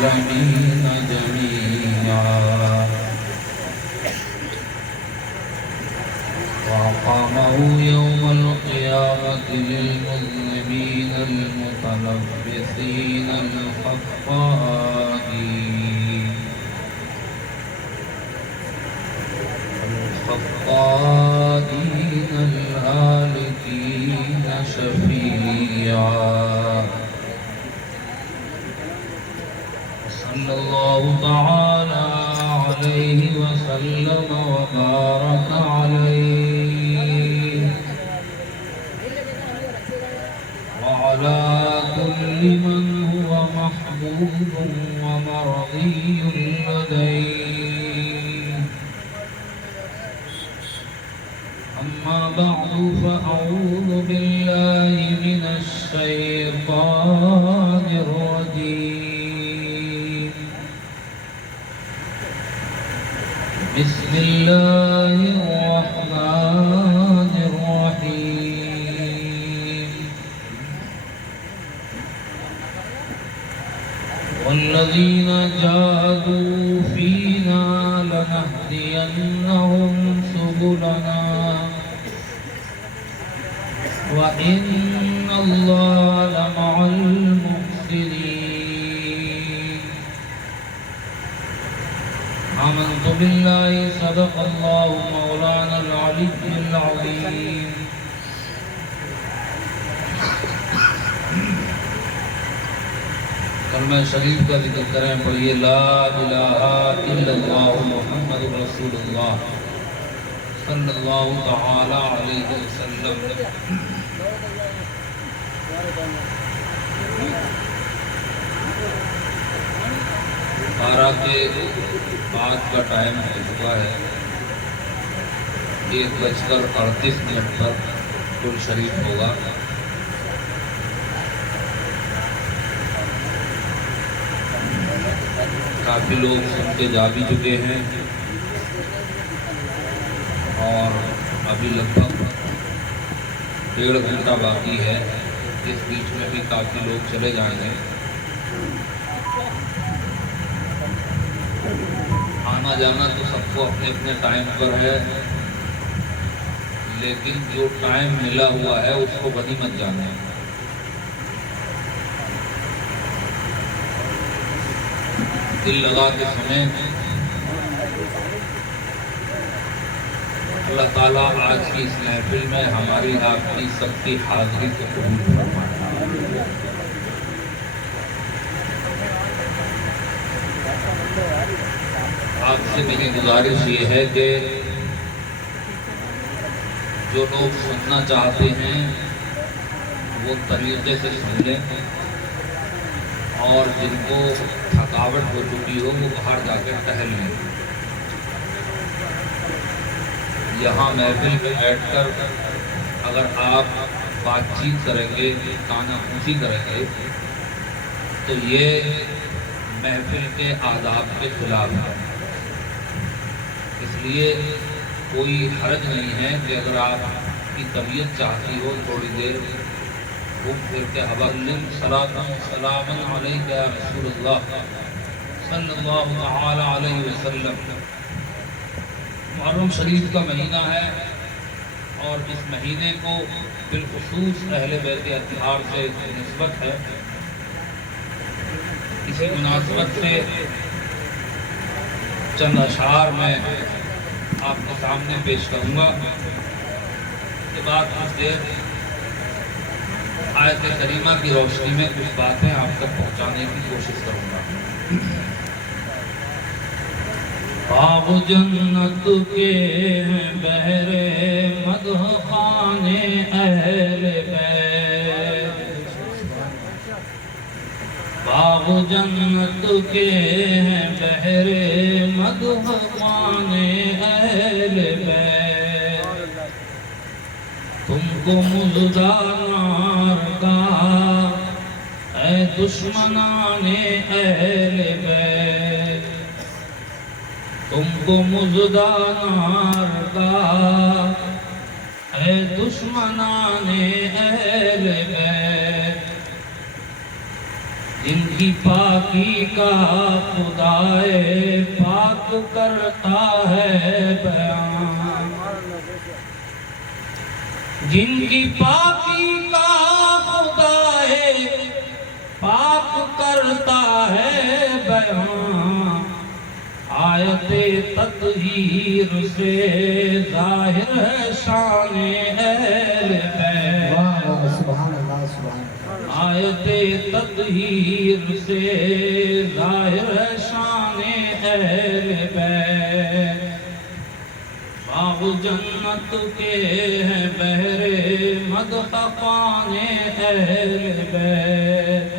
العالمين جميعا وأقامه يوم القيامة للمظلمين المتلبسين الخطائين الهالكين شفيعا صلى الله تعالى عليه وسلم وبارك عليه وعلى كل من هو محبوب ومرضي لديه. أما بعد فأعوذ بالله من الشيطان الرجيم. بسم الله الرحمن الرحيم. والذين جاهدوا فينا لنهدينهم سبلنا وإن الله لمع المحسنين. آمنت بالله صدق الله مولانا العلي العظيم. کلمہ شریف کا ذکر کریں، پڑھیے لا الہ الا اللہ محمد رسول اللہ صلی اللہ تعالی علیہ وسلم. بارہ کے بعد کا ٹائم ہو چکا ہے. 1:38 پر کل شریف ہوگا. کافی لوگ سن کے جا بھی چکے ہیں اور ابھی لگ بھگ 1.5 گھنٹہ باقی ہے. اس بیچ میں بھی کافی لوگ چلے جائیں گے. آنا جانا تو سب کو اپنے اپنے ٹائم پر ہے، لیکن جو ٹائم ملا ہوا ہے اس کو غنیمت جانا ہے. دل لگا کے سنیں. اللہ تعالیٰ آج کی اس محفل میں ہماری آپ کی سب کی حاضری کو قبول فرمائے. آپ سے میری گزارش یہ ہے کہ جو لوگ سننا چاہتے ہیں وہ طریقے سے سن لیں، اور جن کو تھکاوٹ ہو چکی ہو وہ باہر جا کے ٹہل لیں. یہاں محفل میں بیٹھ کر اگر آپ بات چیت کریں گے، کانا پوچھی کریں گے، تو یہ محفل کے آداب کے خلاف ہے. اس لیے کوئی حرج نہیں ہے کہ اگر آپ کی طبیعت چاہتی ہو تھوڑی دیر گھوم پھر کے حوالم صلاۃ و سلام علیک یا رسول اللہ صلی اللہ تعالی علیہ وسلم. محرم شریف کا مہینہ ہے اور اس مہینے کو بالخصوص اہل بیت اطہار سے نسبت ہے. اسی مناسبت سے چند اشعار میں آپ کے سامنے پیش کروں گا. اس کے بعد کچھ دیر آیت کریمہ کی روشنی میں کچھ باتیں آپ تک پہنچانے کی کوشش کروں گا. باغ جنت کے بہرے مدح خانے اہل بیت. باغ جنت کے بہرے مدح خانے اہل بیت. تم کو مزدار کا اے دشمنان اہل بیت. تم کو مزدار کا اے دشمنان اہل بیت. جن کی پاکی کا خدائے پاک کرتا ہے بیان، جن کی پاکی کا خدائے پاک کرتا ہے بیان، آیت تطہیر سے ظاہر ہے شان اہل بیت، آیت تطہیر سے ظاہر ہے شان اہل بیت، باغ جنت کے ہیں بہرے مدح خوان اہل بیت،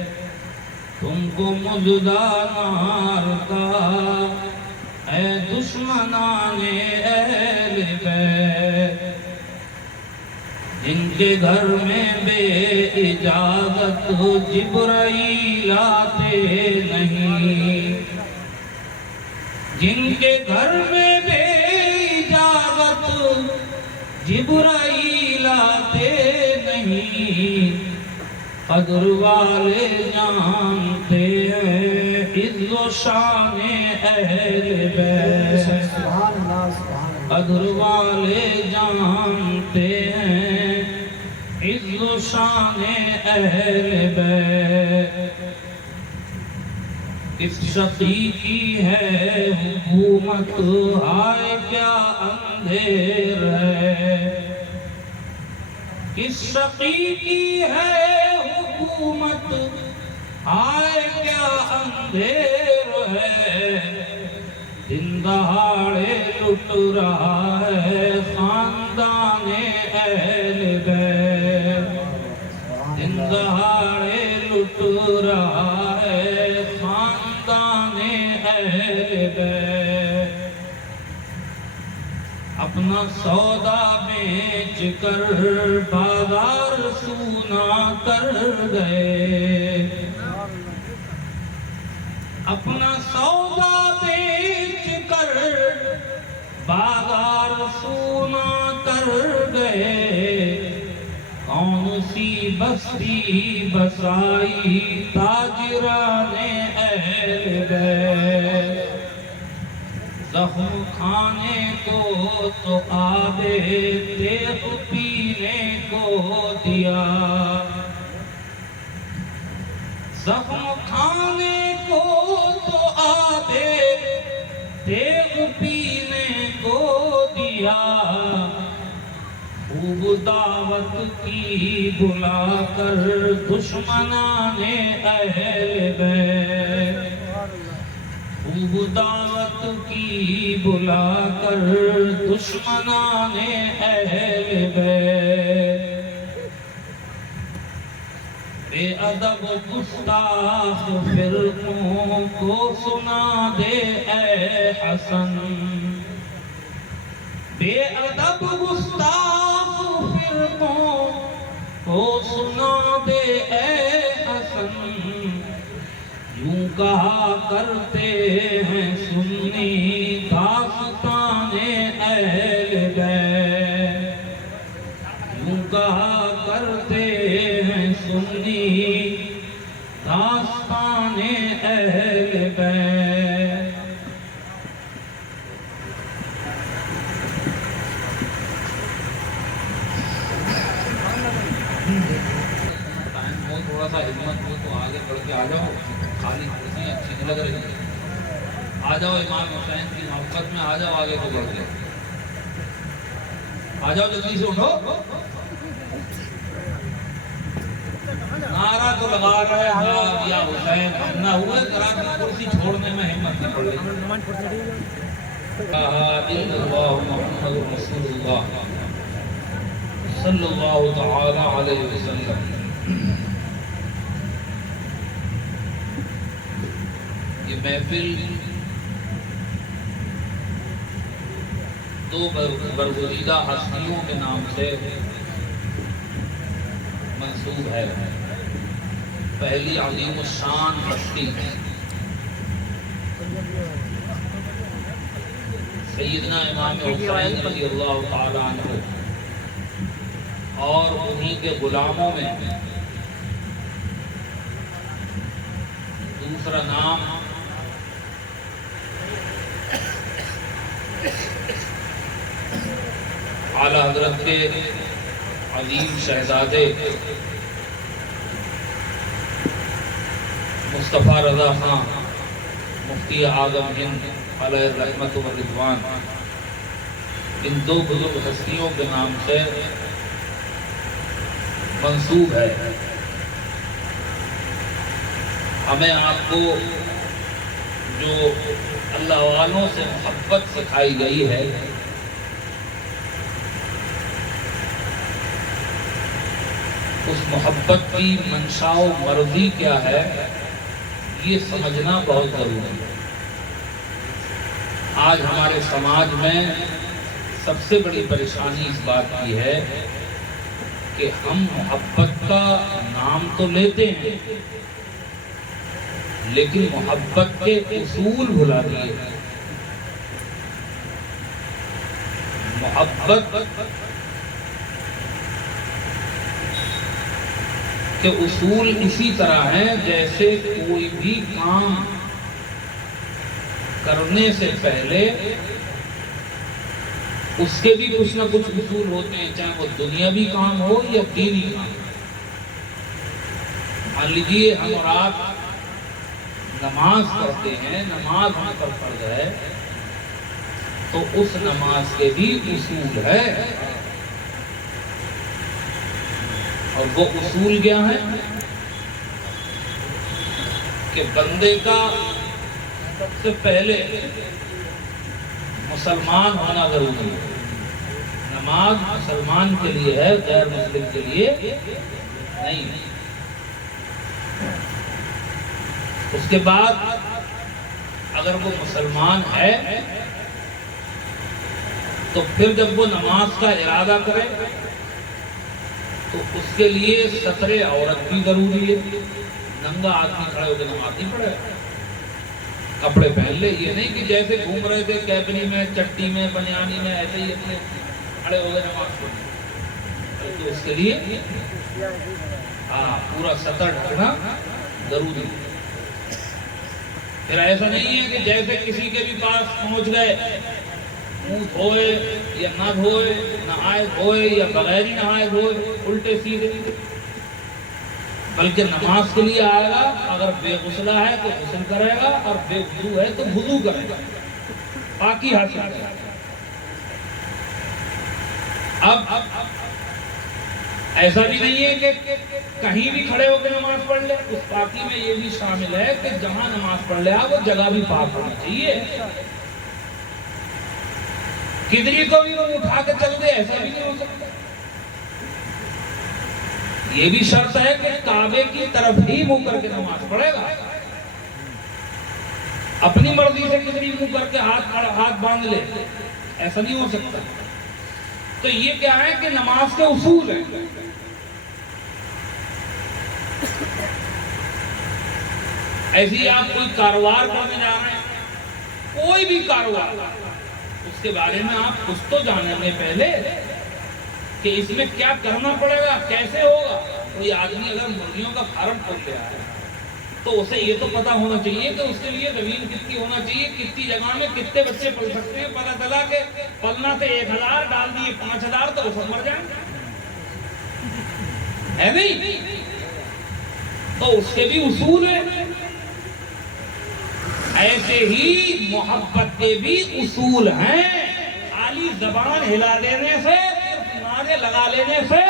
تم کو مجدہ نار کا اے دشمنان اہل بیت، جن کے گھر میں بے اجازت جبرائیل آتے نہیں، جن کے گھر میں بے اجازت جبرائیل آتے نہیں، قدر والے جانتے ہیں عز و شان اہل بیت، قدر والے جانتے ہیں عز و شان اہل بیت، اس شقی کی ہے حکومت ہائے کیا اندھیر ہے، کس شقی کی ہے حکومت ہائے کیا اندھیر ہے، دن دہاڑے لٹ رہا ہے خاندان اہل بیت، دن دہاڑے لٹ رہا ہے خاندان اہل بیت، اپنا سودا بیچ کر بازار سونا کر گئے، اپنا سودا بیچ کر بازار سونا کر گئے، کون سی بستی بسائی تاجران اہل بیت، زخم کھانے کو تو آب تیغ پینے کو دیا، زخم کھانے کو تو آب تیغ پینے کو دیا، خوب دعوت کی بلا کر دشمنان اہل بیت، خوب دعوت کی بلا کر دشمنان اہل بیت، بے ادب گستاخ فرقوں کو سنا دے اے حسن، بے ادب گستاخ فرقوں کو سنا دے اے حسن، یوں کہا کرتے ہیں سنی داستان اہل بیت، یوں کہا کرتے ہیں سنی داستان اہل بیت، تھوڑا سا ہمت ہو تو آگے بڑھ کے آ جاؤ، خالی کرسی اچھی نہیں لگ رہی، آ جاؤ امام حسین کی محبت میں آ جاؤ، آگے کو بڑھ کے آ جاؤ، جلدی سے اٹھو، نعرہ تو لگا رہے ہیں یا حسین نہ ہوئے ذرا کرسی چھوڑنے میں ہمت نہ پڑ رہی، اللہ محمد رسول اللہ صلی اللہ تعالی علیہ وسلم، یہ محفل دو برگزیدہ ہستیوں کے نام سے منسوب ہے، پہلی عظیم الشان ہستی سیدنا امام حسین رضی اللہ تعالی عنہ، اور انہی کے غلاموں میں دوسرا نام اعلیٰ حضرت کے عظیم شہزادے مصطفیٰ رضا خان مفتی اعظم ہند علیہ رحمت و رضوان، ان دو بزرگ ہستیوں کے نام سے منسوب ہے۔ ہمیں آپ کو جو اللہ والوں سے محبت سکھائی گئی ہے، اس محبت کی منشا و مرضی کیا ہے، یہ سمجھنا بہت ضروری ہے۔ آج ہمارے سماج میں سب سے بڑی پریشانی اس بات کی ہے کہ ہم محبت کا نام تو لیتے ہیں لیکن محبت کے اصول بھلا دیے۔ محبت کے اصول اسی طرح ہیں جیسے کوئی بھی کام کرنے سے پہلے اس کے بھی کچھ نہ کچھ اصول ہوتے ہیں، چاہے وہ دنیاوی کام ہو یا دینی کام۔ مان لیجیے ہم اور آپ نماز پڑھتے ہیں، نماز ہم پر فرض ہے، تو اس نماز کے بھی اصول ہے، اور وہ اصول کیا ہے کہ بندے کا سب سے پہلے مسلمان ہونا ضروری ہے۔ نماز مسلمان کے لیے ہے، غیر مسلم کے لیے نہیں۔ اس کے بعد اگر وہ مسلمان ہے تو پھر جب وہ نماز کا ارادہ کرے تو اس کے لیے ستر عورت بھی ضروری ہے۔ ننگا آدمی کھڑے ہو کے نماز نہیں پڑھے، کپڑے پہن لے۔ یہ نہیں کہ جیسے گھوم رہے تھے کیپری میں، چٹی میں، بنیانی میں، ایسے ہی اپنے کھڑے ہو گئے نماز پڑھنے، تو اس کے لیے پورا سطر ڈھکنا ضروری ہے۔ پھر ایسا نہیں ہے کہ جیسے کسی کے بھی پاس پہنچ گئے، منہ دھوئے یا نہ دھوئے، نہائے دھوئے یا بغیر ہی نہائے دھوئے، الٹے سیدھے۔ بلکہ نماز کے لیے آئے گا، اگر بے غسلہ ہے تو غسل کرے گا، اور بے وضو ہے تو وضو کرے گا، پاکی حاصل کرے گا۔ اب ایسا بھی نہیں ہے کہ کہیں بھی کھڑے ہو کے نماز پڑھ لے۔ اس پاکی میں یہ بھی شامل ہے کہ جہاں نماز پڑھ لے وہ جگہ بھی پاک ہونی چاہیے۔ کدری کو بھی وہ اٹھا کے چل دے، ایسا بھی نہیں ہو سکتا۔ یہ بھی شرط ہے کہ کعبے کی طرف ہی منہ کر کے نماز پڑھے گا۔ اپنی مرضی سے کدری منہ کر کے ہاتھ باندھ لے، ایسا نہیں ہو سکتا۔ تو یہ کیا ہے کہ نماز کے اصول ہیں۔ ایسے ہی آپ کوئی کاروبار کرنے جا رہے ہیں، کوئی بھی کاروبار، اس کے بارے میں آپ کچھ تو جانیں گے پہلے کہ اس میں کیا کرنا پڑے گا، کیسے ہوگا۔ کوئی آدمی اگر مرغیوں کا فارم کھول رہا ہے تو اسے یہ تو پتا ہونا چاہیے کہ اس کے لیے زمین کتنی ہونا چاہیے، کتنی جگہ میں کتنے بچے پل سکتے ہیں۔ پتا چلا کہ پلنا تھے 1000، ڈال دیے 5000 تو وہ مر جائیں گے، ہے نہیں؟ تو اس کے بھی اصول ہیں۔ ایسے ہی محبت کے بھی اصول ہیں۔ خالی زبان ہلا دینے سے، نعرے لگا لینے سے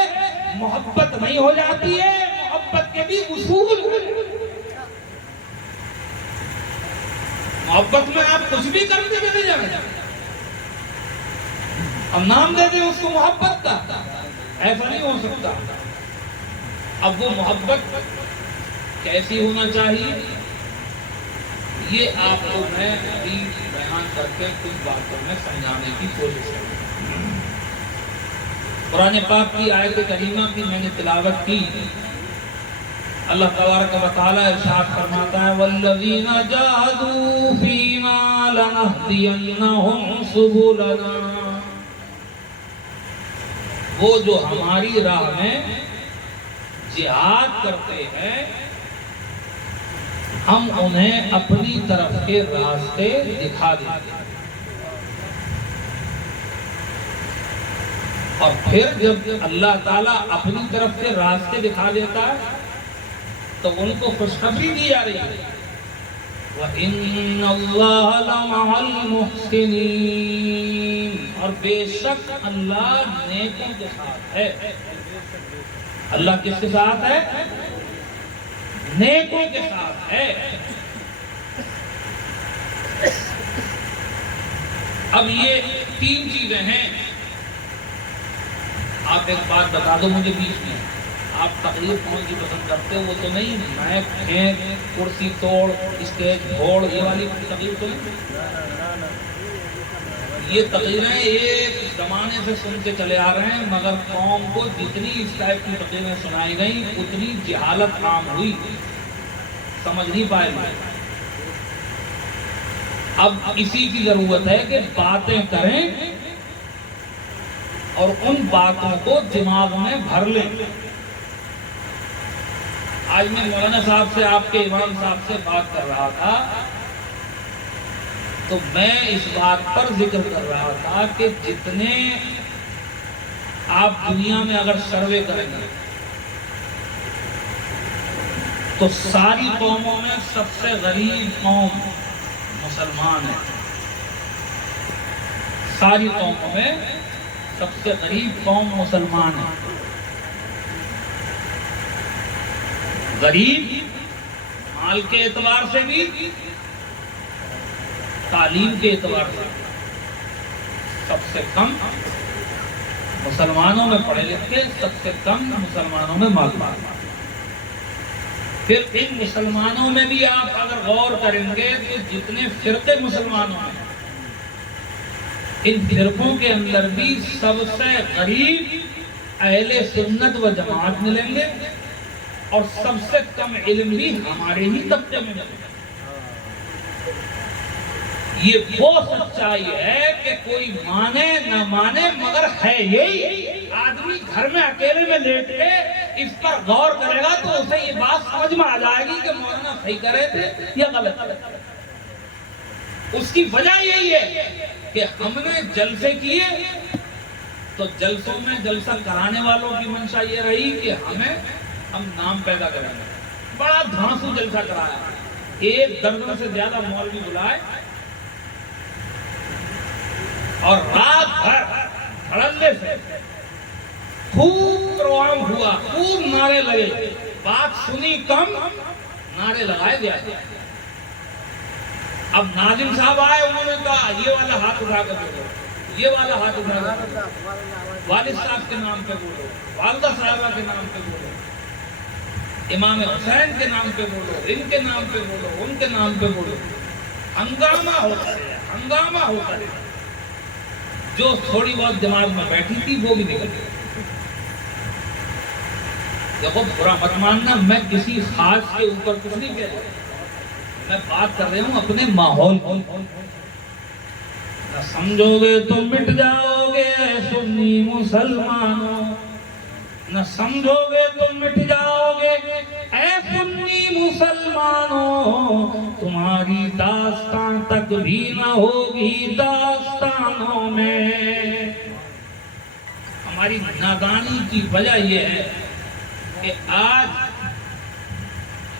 محبت نہیں ہو جاتی ہے، محبت کے بھی اصول ہیں۔ محبت میں آپ کچھ بھی کرتے چلے جائیں، اب نام دے دیں اس کو محبت کا، ایسا نہیں ہو سکتا۔ اب وہ محبت کیسی ہونا چاہیے، یہ آپ کو میں ابھی بیان کر کے کچھ باتوں میں سمجھانے کی کوشش کروں۔ قرآن پاک کی آیت کریمہ کی میں نے تلاوت کی۔ اللہ تبارک و تعالی ارشاد فرماتا ہے والذین جاہدوا فینا لنہدینہم سبلنا، وہ جو ہماری راہ میں جہاد کرتے ہیں، ہم انہیں اپنی طرف کے راستے دکھا دیتے ہیں، اور پھر جب اللہ تعالیٰ اپنی طرف کے راستے دکھا دیتا ہے تو ان کو خوشخبری دی جا رہی ہے وَإِنَّ اللَّهَ لَمَعَ الْمُحْسِنِينَ، اور بے شک اللہ نیکوں کے ساتھ ہے۔ اللہ کس کے ساتھ ہے؟ نیکوں کے ساتھ ہے۔ اب یہ تین چیزیں ہیں۔ آپ ایک بات بتا دو مجھے بیچ میں، آپ تقریر کون سی پسند کرتے ہو؟ وہ تو نہیں مائک پھینک، کرسی توڑ، اسٹیج پھوڑ، یہ والی تقریر تو نہیں۔ یہ تقریریں ایک زمانے سے سنتے چلے آ رہے ہیں، مگر قوم کو جتنی اس ٹائپ کی تقریریں سنائی گئیں اتنی جہالت عام ہوئی، سمجھ نہیں پائے گی۔ اب اسی کی ضرورت ہے کہ باتیں کریں اور ان باتوں کو دماغ میں بھر لیں۔ آج میں مولانا صاحب سے، آپ کے امام صاحب سے بات کر رہا تھا تو میں اس بات پر ذکر کر رہا تھا کہ جتنے آپ دنیا میں اگر سروے کریں گے تو ساری قوموں میں سب سے غریب قوم مسلمان ہے۔ ساری قوموں میں سب سے غریب قوم مسلمان ہے۔ غریب مال کے اعتبار سے بھی، تعلیم کے اعتبار سے سب سے کم مسلمانوں میں پڑھے لکھے، سب سے کم مسلمانوں میں معلومات۔ پھر ان مسلمانوں میں بھی آپ اگر غور کریں گے تو جتنے فرقے مسلمانوں ہیں، ان فرقوں کے اندر بھی سب سے غریب اہل سنت و جماعت ملیں گے، اور سب سے کم علم بھی ہمارے ہی طبقے میں ملیں گے۔ یہ وہ سچائی ہے کہ کوئی مانے نہ مانے مگر ہے یہی۔ آدمی گھر میں اکیلے میں لیٹ کے اس پر غور کرے گا تو اسے یہ بات سمجھ میں آ جائے گی کہ مولانا صحیح کر رہے تھے یا غلط۔ اس کی وجہ یہی ہے کہ ہم نے جلسے کیے تو جلسوں میں جلسہ کرانے والوں کی منشا یہ رہی کہ ہم نام پیدا کریں گے۔ بڑا دھانسو جلسہ کرایا، 1 درجن سے زیادہ مولوی بلائے، اور رات بھر دھڑلے سے خوب پروگرام ہوا، خوب نعرے لگے، بات سنی کم، نعرے لگائے گئے۔ اب ناظم صاحب آئے، انہوں نے کہا یہ والا ہاتھ اٹھا کر بولو، یہ والا ہاتھ اٹھا کر بولو، والد صاحب کے نام پہ بولو، والدہ صاحبہ کے نام پہ بولو، امام حسین کے نام پہ بولو، ان کے نام پہ بولو، ان کے نام پہ بولو۔ ہنگامہ ہوتا ہے، ہنگامہ ہوتا ہے۔ جو تھوڑی بہت دماغ میں بیٹھی تھی وہ بھی نکل گئی۔ دیکھو برا مت ماننا، میں کسی خاص کے اوپر کچھ نہیں کہہ رہا، میں بات کر رہا ہوں اپنے ماحول کی۔ نہ سمجھو گے تو مٹ جاؤ گے سنی مسلمانوں، نہ سمجھو گے تو مٹ جاؤ گے اے سنی مسلمانوں، تمہاری داستان تک بھی نہ ہوگی داستانوں میں۔ ہماری نادانی کی وجہ یہ ہے کہ آج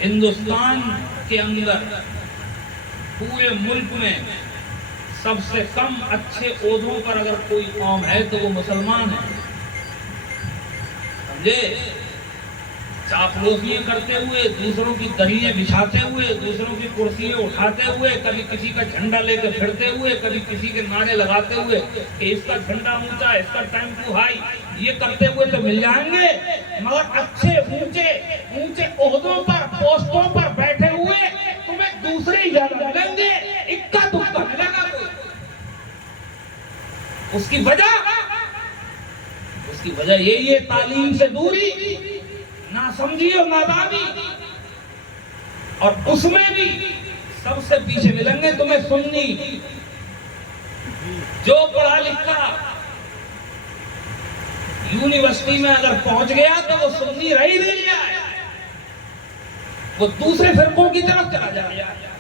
ہندوستان کے اندر پورے ملک میں سب سے کم اچھے عہدوں پر اگر کوئی قوم ہے تو وہ مسلمان ہے۔ سمجھے؟ چاپلوسیاں کرتے ہوئے، دوسروں کی دریاں بچھاتے ہوئے، دوسروں کی کرسیاں اٹھاتے ہوئے، کبھی کسی کا جھنڈا لے کے پھرتے ہوئے، کبھی کسی کے نعرے لگاتے ہوئے کہ اس کا جھنڈا اونچا، اس کا ٹیمپو ہائی، یہ کرتے ہوئے تو مل جائیں گے، مگر اچھے اونچے عہدوں پر، پوسٹوں پر بیٹھے ہوئے تمہیں دوسرے ہی زیادہ ملیں گے، اکا دکا ملے گا کوئی۔ اس کی وجہ یہی ہے تعلیم سے دوری، ناسمجھی اور نادانی، اور اس میں بھی سب سے پیچھے ملیں گے تمہیں سنی۔ جو پڑھا لکھا یونیورسٹی میں اگر پہنچ گیا تو وہ سنی رہ ہی نہیں جائے، وہ دوسرے فرقوں کی طرف چلا جائے.